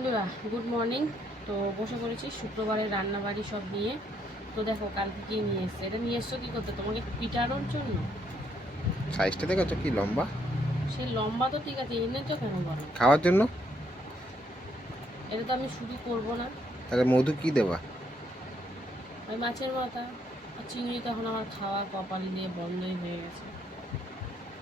বন্ধুরা good morning তো বসে পড়েছি শুক্রবারের রান্নাবাড়ি সব নিয়ে। তো দেখো কালকে কি নিয়ে এসছে। এটা নিয়ে এসছো কি করতে? তোমাকে পিটানোর জন্য? সাইজটা দেখো কি লম্বা। সে লম্বা তো ঠিক আছে এনেছো কেন বলো? খাওয়ার জন্য? এটা তো আমি শুধু করব না। তাহলে মধু কি দেবা? ওই মাছের মাথা। আর চিংড়ি তো এখন আমার খাওয়া কপালি দিয়ে বন্ধই হয়ে গেছে।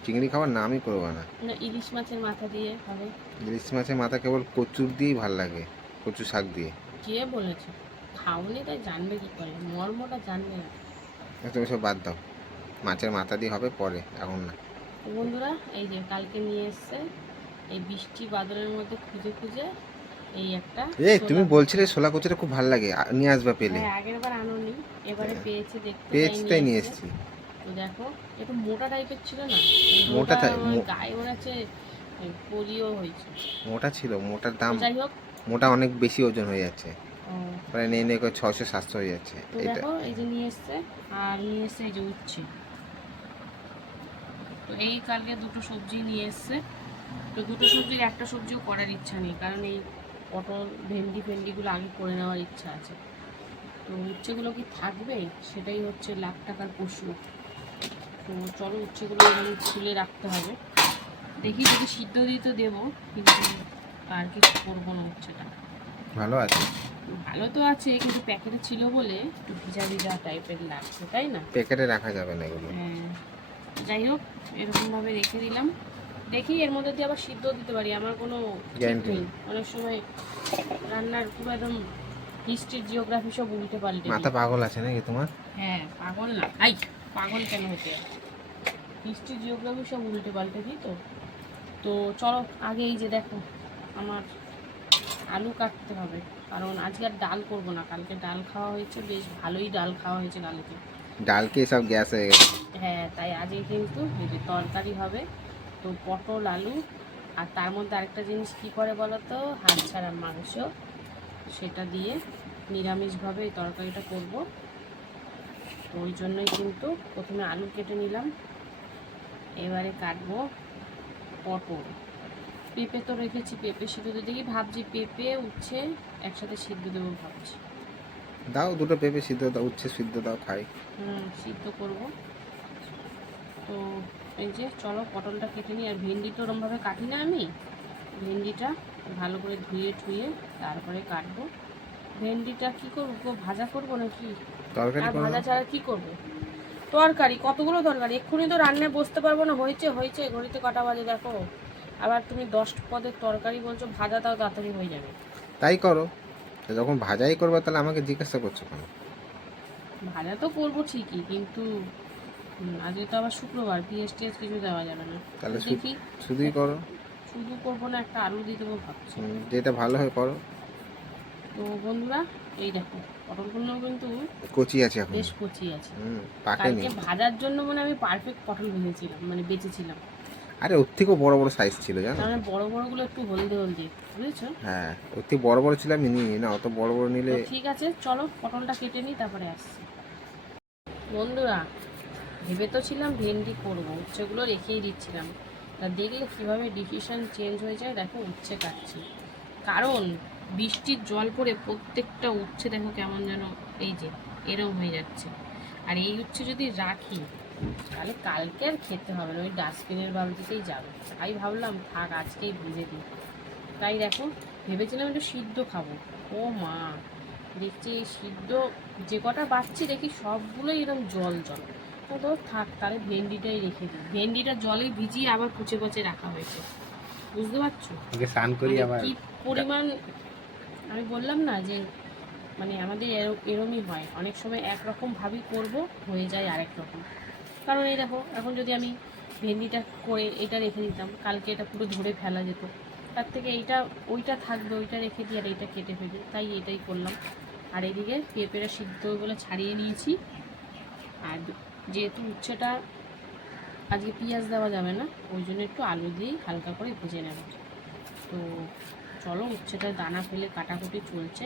চিংড়ি খাবার নামই করব না। না ইলিশ মাছের মাথা দিয়ে হবে। ইলিশ মাছের মাথা কেবল কচুর দিয়েই ভালো লাগে কচু শাক দিয়ে। কে বলেছে? খাওনি তাই জানবে কি করে? মর্মটা জানবে না। তুমি সব বাদ দাও। মাছের মাথা দিয়ে হবে পরে এখন না। তো বন্ধুরা এই যে কালকে নিয়ে এসছে এই বৃষ্টি বাদলের মধ্যে খুঁজে খুঁজে এই একটা এ তুমি বলছিলে ছোলা কচুটা খুব ভালো লাগে আ- নিয়ে আসবা পেলে। হ্যাঁ আগের বার আনোনি এবারে পেয়েছি দেখতে পেয়েছি তাই নিয়ে এসেছে। তো দেখো একটু মোটা টাইপের ছিল না? মোটা গায়ে মনে হচ্ছে পোলিও হয়েছে। মোটা ছিল মোটার দাম যাই হোক। মোটা অনেক বেশি ওজন হয়ে যাচ্ছে। প্রায় নেই করে ছশো সাতশো হয়ে যাচ্ছে। এটা দেখো এই যে নিয়ে এসছে আর নিয়ে এসছে এই যে উচ্ছে। তো এই কালকে দুটো সবজি নিয়ে এসছে। তো দুটো সবজির একটা সবজিও করার ইচ্ছা নেই কারণ এই পটল ভেন্ডি ফেন্ডিগুলো আগে করে নেওয়ার ইচ্ছা আছে। তো উচ্ছেগুলো কি থাকবে? সেটাই হচ্ছে লাখ টাকার পশু তো চলো উচ্ছেগুলো এমনি তুলে রাখতে হবে। দেখি যদি সিদ্ধ দিয়ে তো দেবো কিন্তু আর কিছু করব না উচ্ছেটা। ভালো আছে। ভালো তো আছে কিন্তু প্যাকেটে ছিল বলে একটু ভিজা ভিজা টাইপের লাগছে তাই না? প্যাকেটে রাখা যাবে না এগুলো। হ্যাঁ। যাই হোক এরকমভাবে রেখে দিলাম। দেখি এর মধ্যে দিয়ে আবার সিদ্ধ দিতে পারি আমার কোনো নেই। অনেক সময় রান্নার পুরো একদম হিস্ট্রি জিওগ্রাফি সব উল্টে পাল্টে মাথা পাগল আছে নাকি তোমার? হ্যাঁ পাগল না। আই! পাগল কেন হতে? হিস্ট্রি জিওগ্রাফি সব উল্টে পাল্টে দিই তো? তো চলো আগে এই যে দেখো আমার আলু কাটতে হবে। কারণ আজকে আর ডাল করব না। কালকে ডাল খাওয়া হয়েছে বেশ ভালোই ডাল খাওয়া হয়েছে কালকে। ডালকে সব গ্যাস হয়ে গেছে। হ্যাঁ তাই আজকে কিন্তু এই যে তরকারি হবে তো পটল আলু আর তার মধ্যে আরেকটা জিনিস কি করে বলো তো হাত ছাড়া মাংস। সেটা দিয়ে নিরামিষভাবে এই তরকারিটা করব। ওই জন্যই কিন্তু প্রথমে আলু কেটে নিলাম। এবারে কাটবো পটল। পেঁপে তো রেখেছি পেঁপে সিদ্ধ দিয়ে দেখি ভাবছি পেঁপে উচ্ছে একসাথে সিদ্ধ দেবো ভাবছি। দাও দুটো পেঁপে সিদ্ধ দাও উচ্ছে সিদ্ধ দাও খাই। হুম সিদ্ধ করব। তো এই যে চলো পটলটা কেটে নিই আর ভেন্ডি তো ওরমভাবে কাটি না আমি। ভেন্ডিটা ভালো করে ধুয়ে ঠুয়ে তারপরে কাটবো। ভেন্ডিটা কি করব ভাজা করব নাকি? তরকারি ভাজা ছাড়া কি করব? তরকারি কতগুলো তরকারি? এক্ষুনি তো রান্নায় বসতে পারব না। হয়েছে হয়েছে ঘড়িতে কটা বাজে দেখো। আবার তুমি দশ পদের তরকারি বলছো ভাজা তাও তাড়াতাড়ি হয়ে যাবে। তাই করো। যখন ভাজাই করবে তাহলে আমাকে জিজ্ঞাসা করছ কেন? ভাজা তো করব ঠিকই কিন্তু আজকে তো আবার শুক্রবার পিএস টিএস কিছু দেওয়া যাবে না। তাহলে দেখি শুধুই করো। শুধু করব না একটা আলু দিয়ে দেবো ভাবছি। যেটা ভালো হয় করো। তো বন্ধুরা এই দেখো। পটলগুলো কিন্তু কচি আছে এখন। বেশ কচি আছে। হুম পাকেনি। ভাজার জন্য মানে আমি পারফেক্ট পটল ভেজেছিলাম মানে বেঁচেছিলাম। আরে ওর থেকেও বড় বড় সাইজ ছিল জানো? মানে বড় বড়গুলো একটু হলদে হলদে বুঝেছ? হ্যাঁ ওর থেকে বড় বড় ছিল আমি নিই না অত বড় বড় নিলে ঠিক আছে চলো পটলটা কেটে নিই তারপরে আসছি। বন্ধুরা ভেবে তো ছিলাম ভেন্ডি করব উচ্ছেগুলো রেখেই দিচ্ছিলাম। তা দেখলে কীভাবে ডিসিশন চেঞ্জ হয়ে যায় দেখো উচ্ছে কাটছি। কারণ বৃষ্টির জল পড়ে প্রত্যেকটা উচ্ছে দেখো কেমন যেন এই যে এরম হয়ে যাচ্ছে। আর এই উচ্ছে যদি রাখি তাহলে কালকে আর খেতে হবে না ওই ডাস্টবিনের বালতিতেই যাবে। তাই ভাবলাম থাক আজকেই ভিজে দিই। তাই দেখো ভেবেছিলাম একটু সিদ্ধ খাব। ও মা দেখছি এই সিদ্ধ যে কটা বাচ্ছি দেখি সবগুলোই এরকম জল জল। তো থাক তাহলে ভেন্ডিটাই রেখে দিই। ভেন্ডিটা জলে ভিজিয়ে আবার কুচে কুচে রাখা হয়েছে। বুঝতে পারছ? স্নান মানে কি পরিমাণ আমি বললাম না যে মানে আমাদের এর- এরমই হয়। অনেক সময় একরকম ভাবেই করব, হয়ে যায় আরেক রকম। কারণ এই দেখো, এখন যদি আমি ভেন্ডিটা করে এটা রেখে দিতাম, কালকে এটা পুরো ধরে ফেলা যেত। তার থেকে এইটা, ওইটা থাকবে, ওইটা রেখে দিই আর এইটা কেটে ফেলি তাই এটাই করলাম। আর এদিকে পেঁপেটা সিদ্ধ বলে ছাড়িয়ে নিয়েছি। আর যেহেতু উচ্ছেটা, আজকে পেঁয়াজ দেওয়া যাবে না, ওই জন্য একটু আলু দিয়েই হালকা করে ভেজে নেব। তো চলো উচ্ছেটা দানা ফেলে কাটাকুটি চলছে।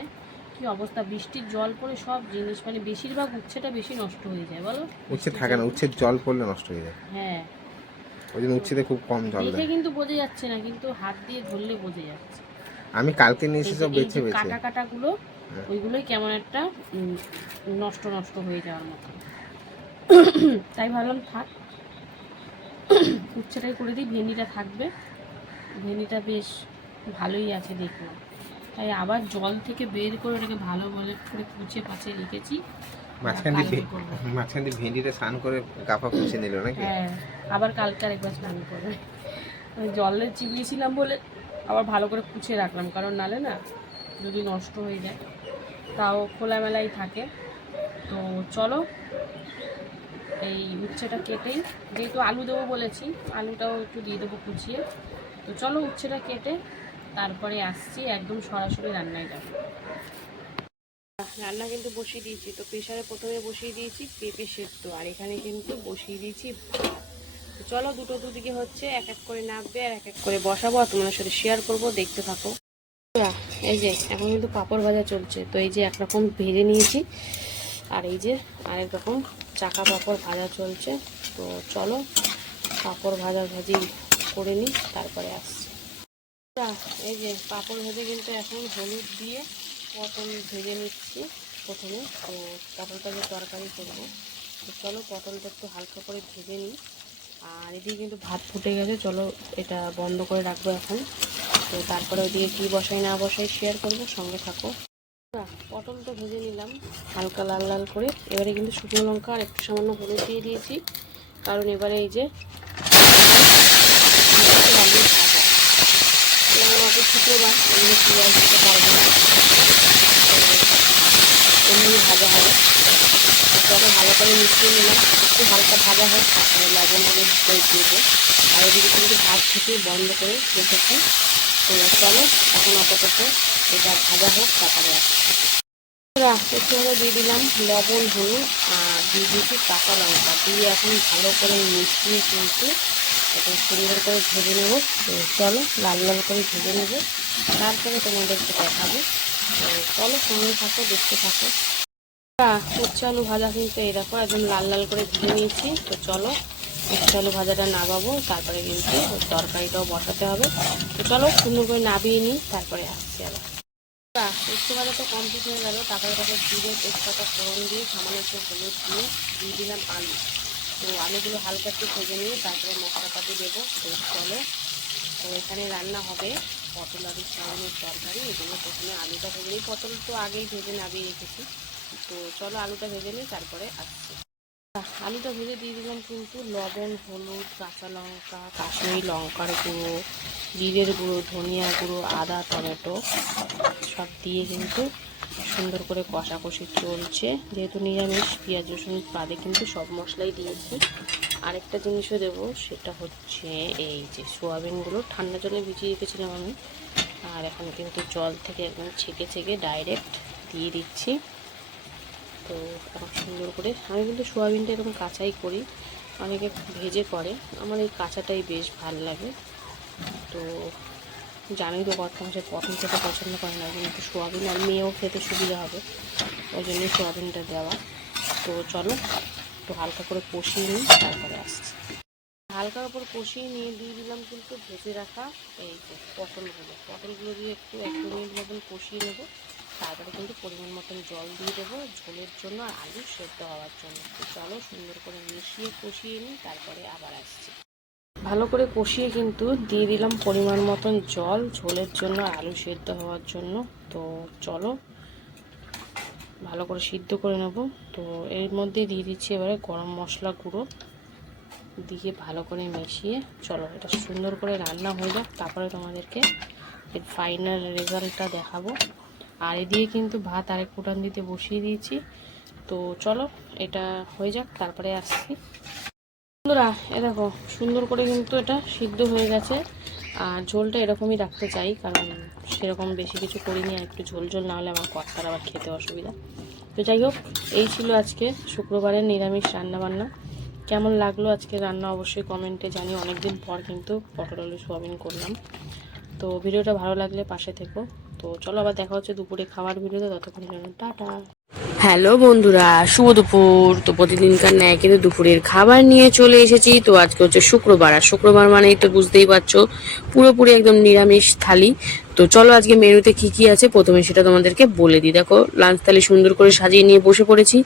কি অবস্থা? বৃষ্টির জল পড়ে সব জিনিস মানে বেশিরভাগ উচ্ছেটা বেশি নষ্ট হয়ে যায় বলো? উচ্ছে থাকে না উচ্ছের জল পড়লে নষ্ট হয়ে যায়। হ্যাঁ। ওই জন্য উচ্ছেতে খুব কম জল দেখে কিন্তু বোঝা যাচ্ছে না কিন্তু হাত দিয়ে ধরলে বোঝা যাচ্ছে। আমি কালকে নিয়ে এসে সব বেছে বেছে। কাটা কাটাগুলো হ্যাঁ। ওইগুলোই কেমন একটা নষ্ট নষ্ট হয়ে যাওয়ার মতো। তাই ভাবলাম থাক। উচ্ছেটাই করে দিই ভেন্ডিটা থাকবে। ভেন্ডিটা বেশ ভালোই আছে দেখলাম তাই আবার জল থেকে বের করে ওটাকে ভালো করে করে কুচে পাচে রেখেছি। মাঝখান দিয়ে। মাঝখান ভেন্ডিটা স্নান করে গাফা পুষে নিল নাকি? হ্যাঁ আবার কালকে আরেকবার স্নান করবে। জলে চিবিয়েছিলাম বলে আবার ভালো করে কুচিয়ে রাখলাম কারণ নালে না যদি নষ্ট হয়ে যায়। তাও খোলামেলাই থাকে। তো চলো এই উচ্ছেটা কেটেই যেহেতু আলু দেবো বলেছি আলুটাও একটু দিয়ে দেবো কুচিয়ে। তো চলো উচ্ছেটা কেটে তারপরে আসছি একদম সরাসরি রান্নায় যাব। রান্না কিন্তু বসিয়ে দিয়েছি, তো প্রেশারে প্রথমে বসিয়ে দিয়েছি পেঁপে সেদ্ধ, আর এখানে কিন্তু বসিয়ে দিয়েছি ভাত। চলো দুটো দুদিকে হচ্ছে এক এক করে নামবে আর এক এক করে বসাবো, আর তোমাদের সাথে শেয়ার করব, দেখতে থাকো। এই যে এখন কিন্তু পাঁপড় ভাজা চলছে, তো এই যে একরকম ভেজে নিয়েছি, আর এই যে আরেক রকম চাকা পাঁপড় ভাজা চলছে। তো চলো পাঁপড় ভাজা ভাজি করে নিই, তারপরে আসছি। এই যে পাঁপড় ভেজে কিন্তু এখন হলুদ দিয়ে পটল ভেজে নিচ্ছি প্রথমে। তো পটলটা যে তরকারি করব, তো চলো পটলটা একটু হালকা করে ভেজে নিই। আর এদিকে কিন্তু ভাত ফুটে গেছে, চলো এটা বন্ধ করে রাখব এখন। তো তারপরে ওইদিকে কী বসাই না বসাই শেয়ার করব, সঙ্গে থাকো। পটলটা ভেজে নিলাম হালকা লাল লাল করে। এবারে কিন্তু শুকনো লঙ্কা আর একটু সামান্য হলুদ দিয়ে দিয়েছি। কারণ এবারে এই যে আলুর ভাজা আমাদের শুক্রবার এগুলো পেঁয়াজ দিতে পারব না। এমনি ভাজা হবে। তবে ভালো করে মিশিয়ে নিলাম। একটু হালকা ভাজা হোক, তারপরে লবণ করে দিয়ে আর ওদিকে কিন্তু ভাত থেকে বন্ধ করে রেখেছি। তো চলো, এখন আপাতত এটা ভাজা হোক, তারপরে একটু হলে দিয়ে দিলাম লবণ হলুদ আর দিয়ে দিয়েছি কাঁচা লঙ্কা। দিয়ে এখন ভালো করে মিশিয়ে কিন্তু এটা সুন্দর করে ভেজে নেব। চলো, লাল লাল করে ভেজে নেব। তারপরে তোমাদেরকে দেখাবো। চলো সঙ্গে থাকো, দেখতে থাকো। উচ্ছে আলু ভাজা কিন্তু দেখো, একদম লাল লাল করে ভেজে নিয়েছি। তো চলো, উচ্ছে আলু ভাজাটা নামাবো। তারপরে কিন্তু তরকারিটাও বসাতে হবে। তো চলো, সুন্দর করে নাবিয়ে নিই, তারপরে আসছি আবার। উচ্ছে তো কমপ্লিট হয়ে গেল। তারপরে তারপর জিরে তেজপাতা ফোড়ন দিয়ে সামান্য একটু হলুদ দিয়ে দিয়ে দিলাম আলু। তো আলুগুলো হালকা একটু ভেজে নিয়ে তারপরে মশলাপাতি দেবো, তো চলো। তো এখানে রান্না হবে পটল আলুর চাউমিনের তরকারি। এগুলো প্রথমে আলুটা ভেজে নিই। পটল তো আগেই ভেজে নামিয়ে রেখেছি। তো চলো আলুটা ভেজে নিই, তারপরে আসছি। আলুটা ভেজে দিয়ে দিলাম কিন্তু লবণ, হলুদ, কাঁচা লঙ্কা, কাশ্মীরি লঙ্কার গুঁড়ো, জিরের গুঁড়ো, ধনিয়া গুঁড়ো, আদা, টমেটো সব দিয়ে কিন্তু সুন্দর করে কষাকষি চলছে। যেহেতু নিরামিষ, পেঁয়াজ, রসুন বাদে কিন্তু সব মশলাই দিয়েছি। আরেকটা জিনিসও দেবো, সেটা হচ্ছে এই যে সোয়াবিনগুলো। ঠান্ডা জলে ভিজিয়ে রেখেছিলাম আমি। আর এখন কিন্তু জল থেকে একদম ছেঁকে ছেঁকে ডাইরেক্ট দিয়ে দিচ্ছি। তো সুন্দর করে। আমি কিন্তু সোয়াবিনটা এরকম কাঁচাই করি। অনেকে ভেজে করে। আমার এই কাঁচাটাই বেশ ভালো লাগে। তো জানোই তো কত মাসে প্রথম খেতে পছন্দ করে না, কিন্তু সোয়াবিন আর মেয়েও খেতে সুবিধা হবে। ওই জন্যই সোয়াবিনটা দেওয়া। তো চলো, একটু হালকা করে কষিয়ে নিই, তারপরে আসছি। হালকার উপর কষিয়ে নিয়ে দিয়ে দিলাম কিন্তু ভেজে রাখা এই পটলগুলো। পটলগুলো দিয়ে একটু এক মিনিট মতন কষিয়ে নেব। তারপরে কিন্তু পরিমাণ মতন জল দিয়ে দেবো, ঝোলের জন্য আর আলু সেদ্ধ হওয়ার জন্য। চলো সুন্দর করে মিশিয়ে কষিয়ে নিই, তারপরে আবার আসছি। ভালো করে কষিয়ে কিন্তু দিয়ে দিলাম পরিমাণ মতন জল, ঝোলের জন্য আলু সেদ্ধ হওয়ার জন্য। তো চলো ভালো করে সিদ্ধ করে নেব। তো এর মধ্যে দিয়ে দিচ্ছি এবারে গরম মশলা গুঁড়ো। দিয়ে ভালো করে মিশিয়ে, চলো এটা সুন্দর করে রান্না হয়ে যাক। তারপরে তোমাদেরকে এর ফাইনাল রেজাল্টটা দেখাবো। আর এদিকে কিন্তু ভাত আরেক ফুটান দিতে বসিয়ে দিয়েছি। তো চলো, এটা হয়ে যাক, তারপরে আসছি। বন্ধুরা, এ দেখো, সুন্দর করে কিন্তু এটা সিদ্ধ হয়ে গেছে। আর ঝোলটা এরকমই রাখতে চাই, কারণ সেরকম বেশি কিছু করিনি, আর একটু ঝোল ঝোল না হলে আমার কর্তার আবার খেতে অসুবিধা। তো যাই হোক, এই ছিল আজকে শুক্রবারের নিরামিষ রান্নাবান্না। কেমন লাগল আজকে রান্না অবশ্যই কমেন্টে জানি অনেকদিন পর কিন্তু পটল আলু সোয়াবিন করলাম। তো ভিডিওটা ভালো লাগলে পাশে থেকো। তো চলো আবার দেখা হচ্ছে দুপুরে খাওয়ার ভিডিওতে ততক্ষণ জন্য টাটা। হ্যালো বন্ধুরা, শুভ দুপুর। তো প্রতিদিনকার ন্যায় কিন্তু দুপুরের খাবার নিয়ে চলে এসেছি। তো আজকে হচ্ছে শুক্রবার, আর শুক্রবার মানেই তো বুঝতেই পারছ, পুরোপুরি একদম নিরামিষ থালি। তো চলো আজকে মেনুতে কি কি আছে, প্রথমে সেটা তোমাদেরকে বলে দিই। দেখো, লাঞ্চ থালি সুন্দর করে সাজিয়ে নিয়ে বসে পড়েছি।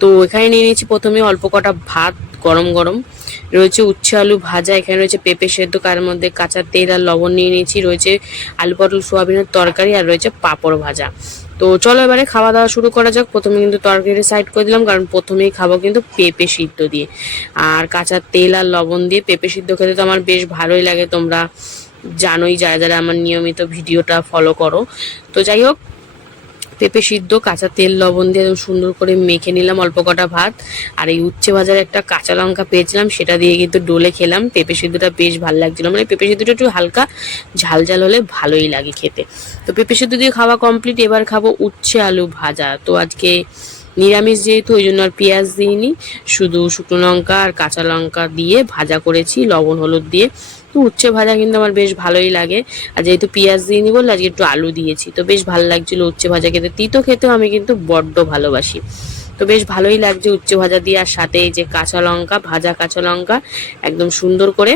তো এখানে নিয়ে নিয়েছি প্রথমে অল্প কটা ভাত গরম গরম। রয়েছে উচ্ছে আলু ভাজা, এখানে রয়েছে পেঁপে সেদ্ধ, কার মধ্যে কাঁচা তেল আর লবণ নিয়ে নিয়েছি, রয়েছে আলু পটল, সোয়াবিনের তরকারি আর রয়েছে পাঁপড় ভাজা। তো চলো এবারে খাওয়া দাওয়া শুরু করা যাক। প্রথমে কিন্তু তরকারি সাইড করে দিলাম, কারণ প্রথমেই খাব কিন্তু পেঁপে সিদ্ধ দিয়ে। আর কাঁচা তেল আর লবণ দিয়ে পেঁপে সিদ্ধ খেতে তো আমার বেশ ভালোই লাগে, তোমরা জানোই, যারা যারা আমার নিয়মিত ভিডিওটা ফলো করো। তো যাই হোক পেঁপে সিদ্ধ, কাঁচা তেল, লবণ দিয়ে সুন্দর করে মেখে নিলাম অল্প কটা ভাত। আর এই উচ্ছে ভাজার একটা কাঁচা লঙ্কা পেয়েছিলাম, সেটা দিয়ে কিন্তু ডোলে খেলাম। পেঁপে সিদ্ধটা বেশ ভালো লাগছিল। মানে পেঁপে সিদ্ধটা একটু হালকা ঝাল ঝাল হলে ভালোই লাগে খেতে। তো পেঁপে সিদ্ধ দিয়ে খাওয়া কমপ্লিট এবার খাব উচ্ছে আলু ভাজা। তো আজকে নিরামিষ যেহেতু, ওই জন্য আর পেঁয়াজ দিইনি। শুধু শুকনো লঙ্কা আর কাঁচা লঙ্কা দিয়ে ভাজা করেছি, লবণ, হলুদ দিয়ে। তো উচ্ছে ভাজা কিন্তু আমার বেশ ভালোই লাগে। আর যেহেতু পেঁয়াজ দিইনি বলে আজকে একটু আলু দিয়েছি, তো বেশ ভালো লাগছিল উচ্ছে ভাজা খেতে। তিতো খেতেও আমি কিন্তু বড্ড ভালোবাসি। তো বেশ ভালোই লাগছে উচ্ছে ভাজা দিয়ে। আর সাথে এই যে কাঁচা লঙ্কা, ভাজা কাঁচা লঙ্কা, একদম সুন্দর করে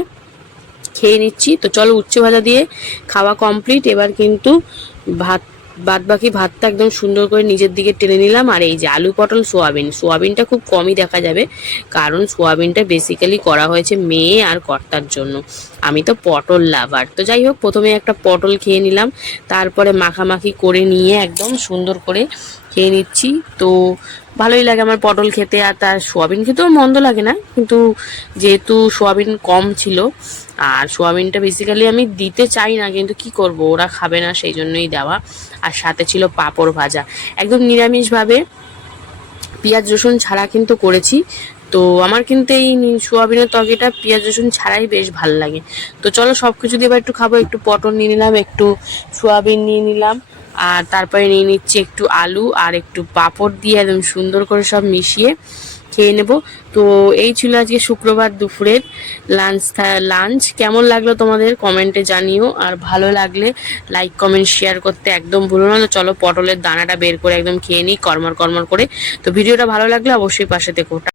খেয়ে নিচ্ছি। তো চলো উচ্ছে ভাজা দিয়ে খাওয়া কমপ্লিট। এবার কিন্তু ভাত বাদ বাকি ভাতটা একদম সুন্দর করে নিজের দিকে টেনে নিলাম, আর এই যে আলু পটল সোয়াবিন। সোয়াবিনটা খুব কমই দেখা যাবে, কারণ সোয়াবিনটা বেসিক্যালি করা হয়েছে মেয়ে আর কর্তার জন্য। আমি তো পটল লাভার তো যাই হোক, প্রথমে একটা পটল খেয়ে নিলাম, তারপরে মাখামাখি করে নিয়ে একদম সুন্দর করে খেয়ে নিচ্ছি। তো ভালোই লাগে আমার পটল খেতে আর তার সোয়াবিন খেতেও মন্দ লাগে না, কিন্তু যেহেতু সোয়াবিন কম ছিল, আর সোয়াবিনটা বেসিক্যালি আমি দিতে চাই না, কিন্তু কি করব? ওরা খাবে না, সেই জন্যই দেওয়া। আর সাথে ছিল পাঁপড় ভাজা। একদম নিরামিষভাবে পেঁয়াজ, রসুন ছাড়া কিন্তু করেছি। তো আমার কিন্তু এই সোয়াবিনের তরকারিটা পেঁয়াজ, রসুন ছাড়াই বেশ ভালো লাগে। তো চলো সব কিছু দিয়ে এবার একটু খাব, একটু পটল নিয়ে নিলাম, একটু সোয়াবিন নিয়ে নিলাম। আর তারপরে নিয়ে নিচ্ছি একটু আলু আর একটু পাঁপড় দিয়ে একদম সুন্দর করে সব মিশিয়ে খেয়ে নেব। তো এই ছিল আজকে শুক্রবার দুপুরের লাঞ্চ লাঞ্চ কেমন লাগল তোমাদের? কমেন্টে জানিও। আর ভালো লাগলে লাইক কমেন্ট শেয়ার করতে একদম ভুলো না। চলো পটলের দানাটা বের করে একদম খেয়ে নিই কর্মর কর্মর করে। তো ভিডিওটা ভালো লাগলে অবশ্যই পাশে দেখো